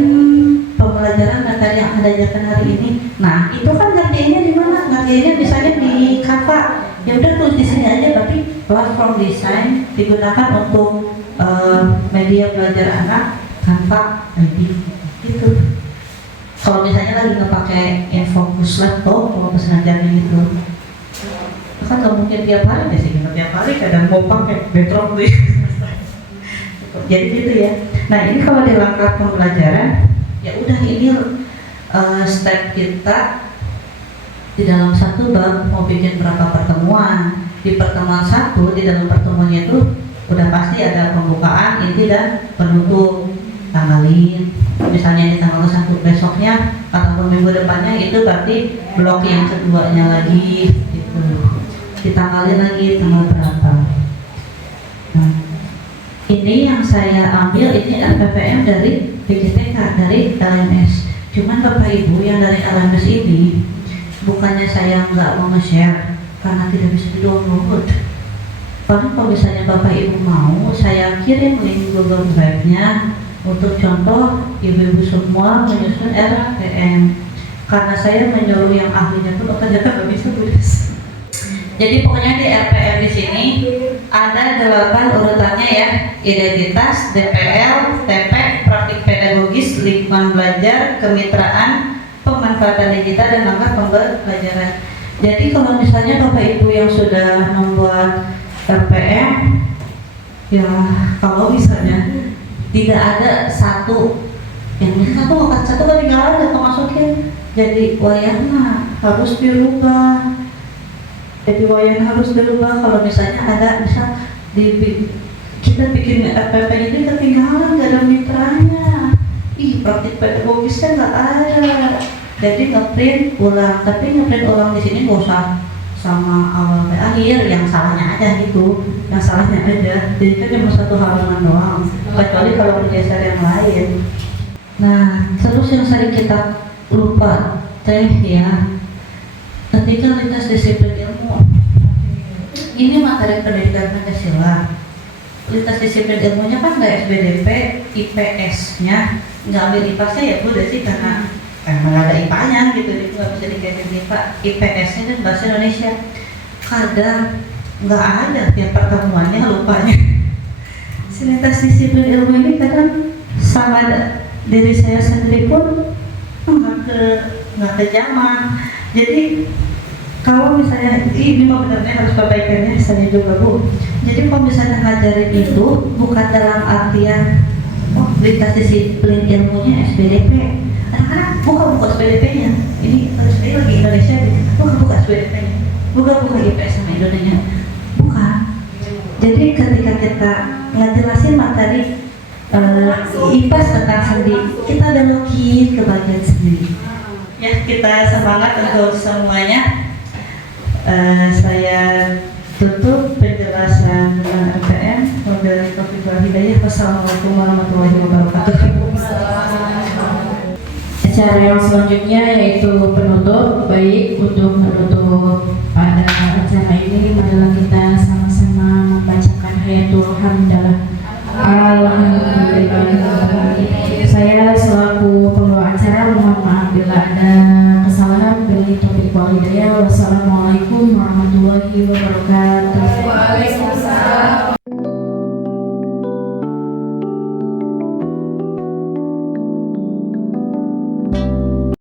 pembelajaran materi yang ada ajarkan hari ini. Nah, itu kan ngerjainnya di mana? Ngerjainnya misalnya di Canva. Ya udah tulis di sini aja, berarti platform desain digunakan untuk media belajar anak Canva gitu. Kalau misalnya lagi ngepakai Infocus laptop, kalau ngajarnya gitu. Kan nggak mungkin tiap hari deh sih, tiap hari kadang mau pakai background tuh. Jadi gitu ya. Nah ini kalau di langkah pembelajaran, ya udah ini step kita di dalam satu bab mau bikin berapa pertemuan. Di pertemuan satu, di dalam pertemuannya itu udah pasti ada pembukaan, inti dan penutup. ditanggalin. Misalnya di tanggal 1 besoknya ataupun minggu depannya, itu berarti blok yang keduanya lagi gitu. Ditanggalin lagi tanggal berapa. Nah, ini yang saya ambil ini RPPM dari PJTK, dari LMS. Cuman Bapak Ibu yang dari LMS ini, bukannya saya nggak mau nge-share karena tidak bisa di-download. Paling kalau misalnya Bapak Ibu mau, saya kirim link Google Drive-nya untuk contoh ibu-ibu semua menyusun RPM. Karena saya menyuruh yang ahlinya pun ternyata nggak bisa tulis. Jadi pokoknya di RPM di sini ada 8 urutannya ya: identitas, DPL, TP, praktik pedagogis, lingkungan belajar, kemitraan, pemanfaatan digital, dan langkah pembelajaran. Jadi kalau misalnya Bapak Ibu yang sudah membuat RPM, ya kalau misalnya tidak ada satu yang satu ketinggalan atau masukin, jadi wayahnya harus dirubah. Jadi wayang harus berubah. Kalau misalnya ada kita bikin RPP ini ketinggalan, nggak ada mitranya. Praktik pedagogisnya nggak ada. Jadi ngeprint ulang. Tapi ngeprint ulang di sini nggak usah sama awal ke akhir. Yang salahnya aja gitu. Yang salahnya aja. Jadi kan cuma satu halaman doang. Kecuali kalau bergeser yang lain. Nah, terus yang sering kita lupa ya, ketika lintas disiplin ilmu, ini materi pendidikan Pancasila. Lintas disiplin ilmunya kan nggak SBDP, IPS-nya nggak ambil IPA-nya ya Bu Desi, karena nggak ada IPA-nya gitu, itu nggak bisa dikaitin IPA. IPS-nya dan bahasa Indonesia kadang nggak ada tiap pertemuannya, lupanya. Lintas disiplin ilmu ini kadang sama diri saya sendiri pun nggak ke zaman. Jadi kalau misalnya ini benar-benar harus perbaikannya, saya juga Bu. Jadi kalau misalnya ngajarin itu bukan dalam artian lintas disiplin ilmunya SBDP. Anak-anak buka SBDP-nya. Ini lagi Indonesia, buka SBDP-nya. Buka IPS sama Indonesia. Bukan. Jadi ketika kita ngejelasin materi IPS tentang sendi, kita belokin ke bagian sendiri. Ya, kita semangat untuk semuanya. Saya tutup penjelasan tentang RPM. Wabillahi taufiq wal hidayah. Wassalamualaikum warahmatullahi wabarakatuh. Acara yang selanjutnya yaitu penutup. Baik, untuk menutup pada acara ini, marilah kita sama-sama membacakan hayatul hamdalah. Alhamdulillah. Saya selaku pembawa acara mohon maaf bila ada kesalahan. Billahi taufiq wal hidayah. Wassalamualaikum warahmatullahi wabarakatuh.